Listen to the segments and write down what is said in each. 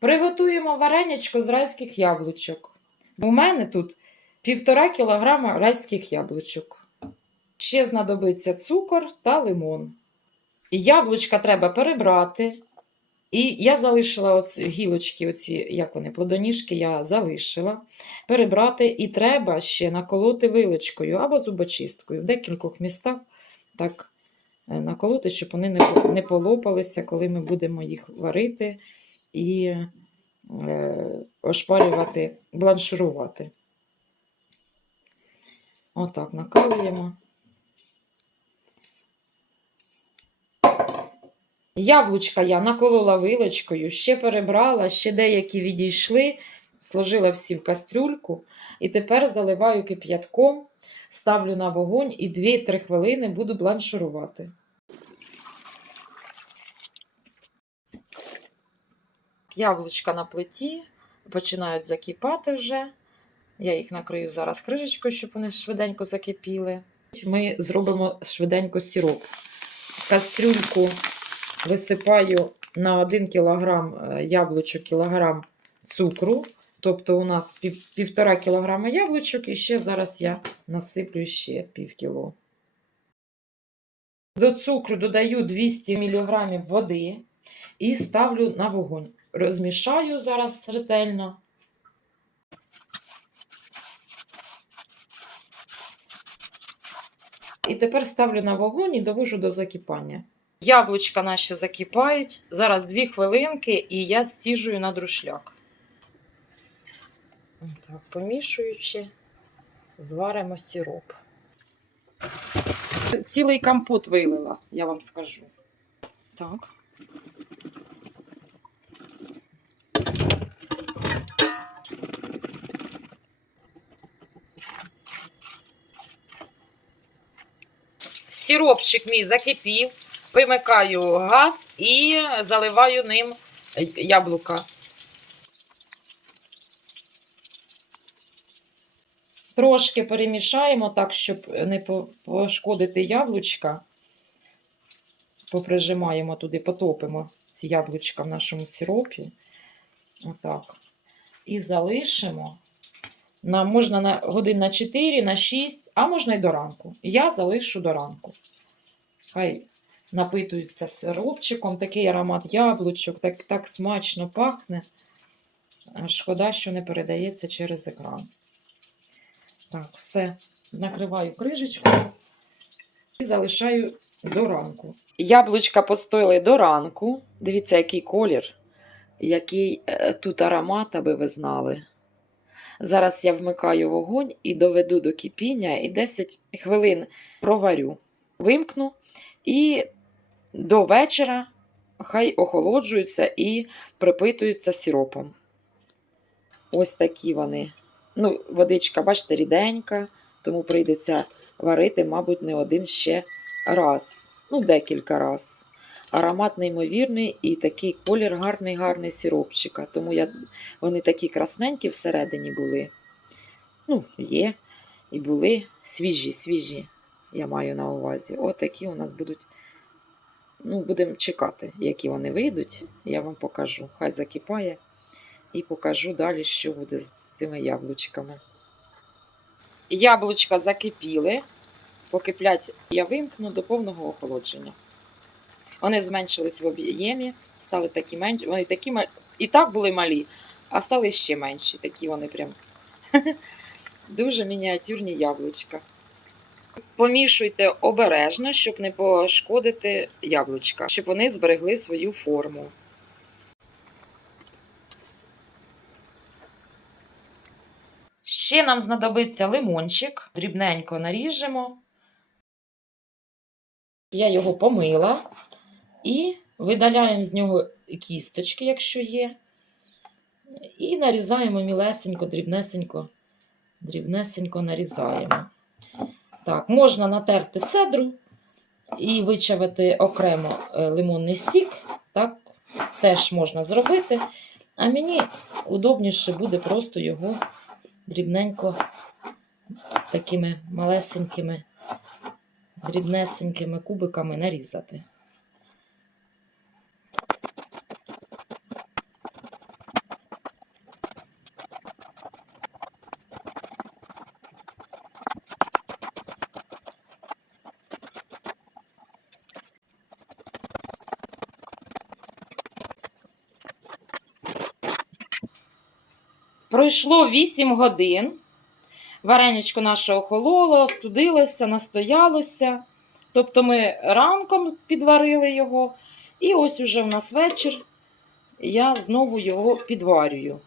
Приготуємо варенячко з райських яблучок. У мене тут півтора кілограма райських яблучок. Ще знадобиться цукор та лимон. Яблучка треба перебрати. І я залишила оці гілочки, оці, як вони, плодоніжки, я залишила. Перебрати і треба ще наколоти вилочкою або зубочисткою. В декількох містах так е, наколоти, щоб вони не полопалися, коли ми будемо їх варити і е, ошпарювати, бланширувати. Отак накалуємо. Яблучка я наколола вилочкою, ще перебрала, ще деякі відійшли, сложила всі в кастрюльку. І тепер заливаю кип'ятком, ставлю на вогонь і 2-3 хвилини буду бланширувати. Яблучка на плиті починають закипати вже. Я їх накрию зараз кришечкою, щоб вони швиденько закипіли. Ми зробимо швиденько сироп. Кастрюльку висипаю на 1 кг яблучок кілограм цукру. Тобто у нас пів, півтора кілограма яблучок, і ще зараз я насиплю ще пів кіло. До цукру додаю 200 мг води і ставлю на вогонь. Розмішаю зараз ретельно. І тепер ставлю на вогонь і довожу до закипання. Яблучка наші закипають. Зараз 2 хвилинки, і я стіжую на друшляк. Так, помішуючи, зваримо сироп. Цілий компот вилила, я вам скажу. Так. Сиропчик мій закипів, вимикаю газ і заливаю ним яблука. Трошки перемішаємо так, щоб не пошкодити яблучка. Поприжимаємо туди, потопимо ці яблучка в нашому сиропі. Отак. І залишимо. На, можна на годин на 4, на 6, а можна й до ранку. Я залишу до ранку. Хай напитуються сиропчиком, такий аромат яблучок, так, так смачно пахне. Шкода, що не передається через екран. Так, все. Накриваю крижечкою і залишаю до ранку. Яблучка постояли до ранку. Дивіться, який колір, який е, тут аромат, аби ви знали. Зараз я вмикаю вогонь і доведу до кипіння і 10 хвилин проварю. Вимкну і до вечора хай охолоджуються і припитуються сиропом. Ось такі вони. Ну, водичка, бачите, ріденька, тому прийдеться варити, мабуть, не один ще раз. Ну, декілька раз. Аромат неймовірний і такий колір гарний, гарний сиропчика. Тому я, вони такі красненькі всередині були. Ну, є. І були свіжі, свіжі, я маю на увазі. Отакі у нас будуть. Ну, будемо чекати, які вони вийдуть. Я вам покажу. Хай закипає. І покажу далі, що буде з цими яблучками. Яблучка закипіли. Покиплять я вимкну до повного охолодження. Вони зменшились в об'ємі, стали такі менші. Вони такі і так були малі, а стали ще менші. Такі вони прям дуже мініатюрні яблучка. Помішуйте обережно, щоб не пошкодити яблучка, щоб вони зберегли свою форму. Ще нам знадобиться лимончик, дрібненько наріжемо. Я його помила і видаляємо з нього кісточки, якщо є. І нарізаємо мілесенько, дрібнесенько, дрібнесенько нарізаємо. Так, можна натерти цедру і вичавити окремо е, лимонний сік. Так, теж можна зробити. А мені удобніше буде просто його дрібненько такими малесенькими, дрібнесенькими кубиками нарізати. Пройшло 8 годин. Вареничко наше охололо, остудилося, настоялося. Тобто ми ранком підварили його, і ось уже в нас вечір. Я знову його підварюю.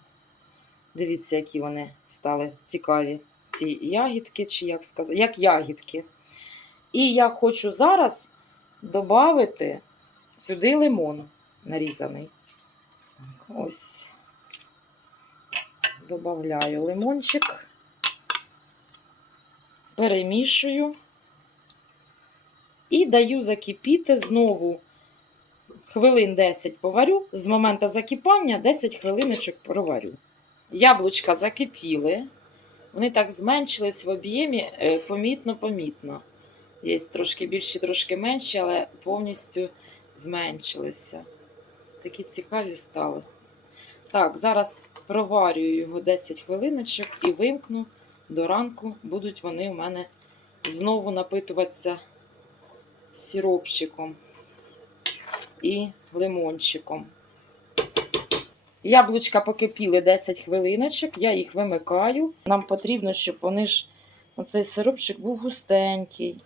Дивіться, які вони стали цікаві. Ці ягідки, чи як сказати, як ягідки. І я хочу зараз додати сюди лимон нарізаний. Ось. Добавляю лимончик. Перемішую. І даю закипіти знову хвилин 10 поварю. З моменту закипання 10 хвилиночок проварю. Яблучка закипіли. Вони так зменшились в об'ємі е, помітно-помітно. Є трошки більші, трошки менші, але повністю зменшилися. Такі цікаві стали. Так, зараз проварюю його 10 хвилиночок і вимкну до ранку. Будуть вони у мене знову напитуватися сиропчиком і лимончиком. Яблучка покипіли 10 хвилиночок, я їх вимикаю. Нам потрібно, щоб вони ж оцей сиропчик був густенький,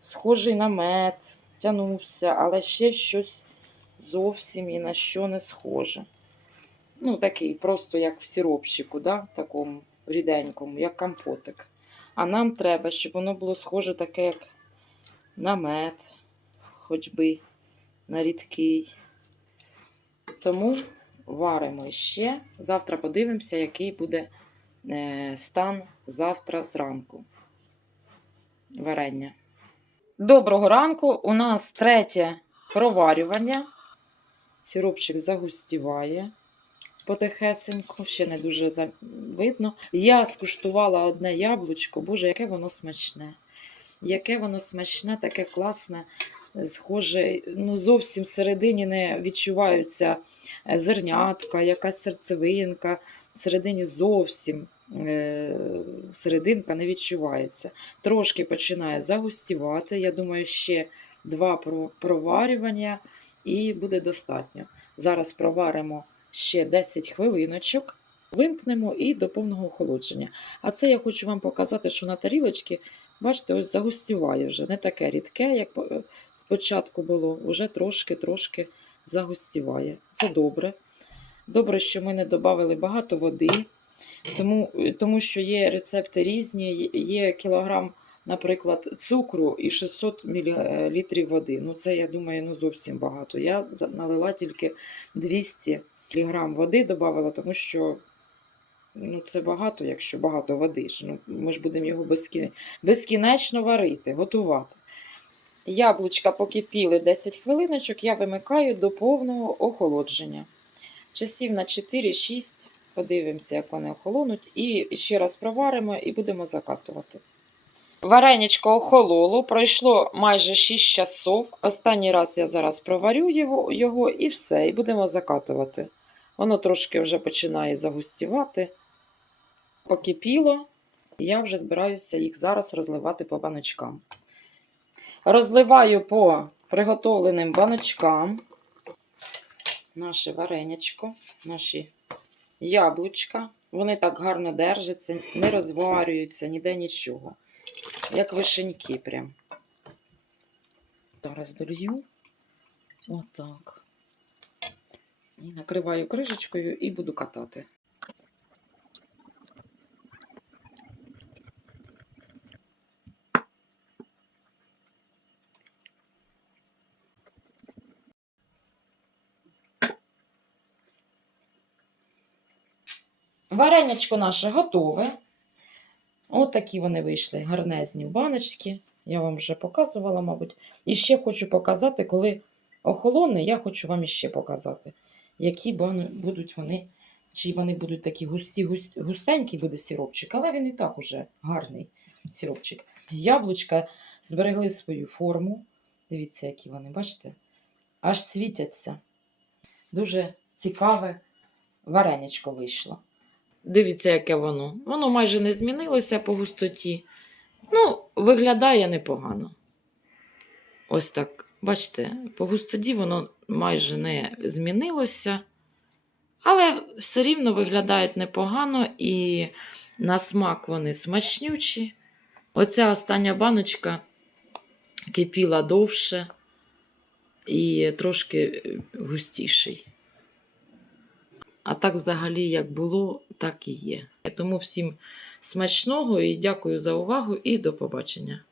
схожий на мед, тянувся, але ще щось зовсім ні на що не схоже. Ну, такий, просто як в сиропчику, да? такому ріденькому, як компотик. А нам треба, щоб воно було схоже таке, як на мед, хоч би на рідкий. Тому варимо ще. Завтра подивимося, який буде е, стан завтра зранку. Варення. Доброго ранку. У нас третє проварювання. Сиропчик загустіває потихесенько, ще не дуже видно. Я скуштувала одне яблучко. Боже, яке воно смачне. Яке воно смачне, таке класне, схоже, ну зовсім всередині не відчуваються е, зернятка, якась серцевинка. Всередині зовсім е, серединка не відчувається. Трошки починає загустівати. Я думаю, ще два проварювання і буде достатньо. Зараз проваримо ще 10 хвилиночок, вимкнемо і до повного охолодження. А це я хочу вам показати, що на тарілочці, бачите, ось загустіває вже. Не таке рідке, як е, спочатку було, вже трошки-трошки загустіває. Це добре. Добре, що ми не додали багато води, тому, тому що є рецепти різні, є- кілограм, наприклад, цукру і 600 мл води. Ну, це, я думаю, ну, зовсім багато. Я налила тільки 200 мг води, додавала, тому що ну, це багато, якщо багато води. Ну, ми ж будемо його безкін... безкінечно варити, готувати. Яблучка покипіли 10 хвилиночок, я вимикаю до повного охолодження. Часів на 4-6, подивимося, як вони охолонуть, і ще раз проваримо і будемо закатувати. Вареничко охололо, пройшло майже 6 часов. Останній раз я зараз проварю його і все, і будемо закатувати. Воно трошки вже починає загустівати. Покипіло, я вже збираюся їх зараз розливати по баночкам. Розливаю по приготовленим баночкам наше варенячко, наші яблучка. Вони так гарно держаться, не розварюються, ніде нічого. Як вишеньки прям. Зараз долью. Отак. І накриваю кришечкою і буду катати. Варенячко наше готове. От вони вийшли гарнезні баночки. Я вам вже показувала, мабуть. І ще хочу показати, коли охолоне, я хочу вам іще показати, які будуть вони, чи вони будуть такі густі, густ, густенький буде сиропчик, але він і так уже гарний сиропчик. Яблучка зберегли свою форму. Дивіться, які вони, бачите? Аж світяться. Дуже цікаве варенячко вийшло. Дивіться, яке воно. Воно майже не змінилося по густоті. Ну, виглядає непогано. Ось так, бачите, по густоті воно майже не змінилося. Але все рівно виглядають непогано і на смак вони смачнючі. Оця остання баночка кипіла довше і трошки густіший. А так, взагалі, як було, так і є. Тому всім смачного і дякую за увагу і до побачення.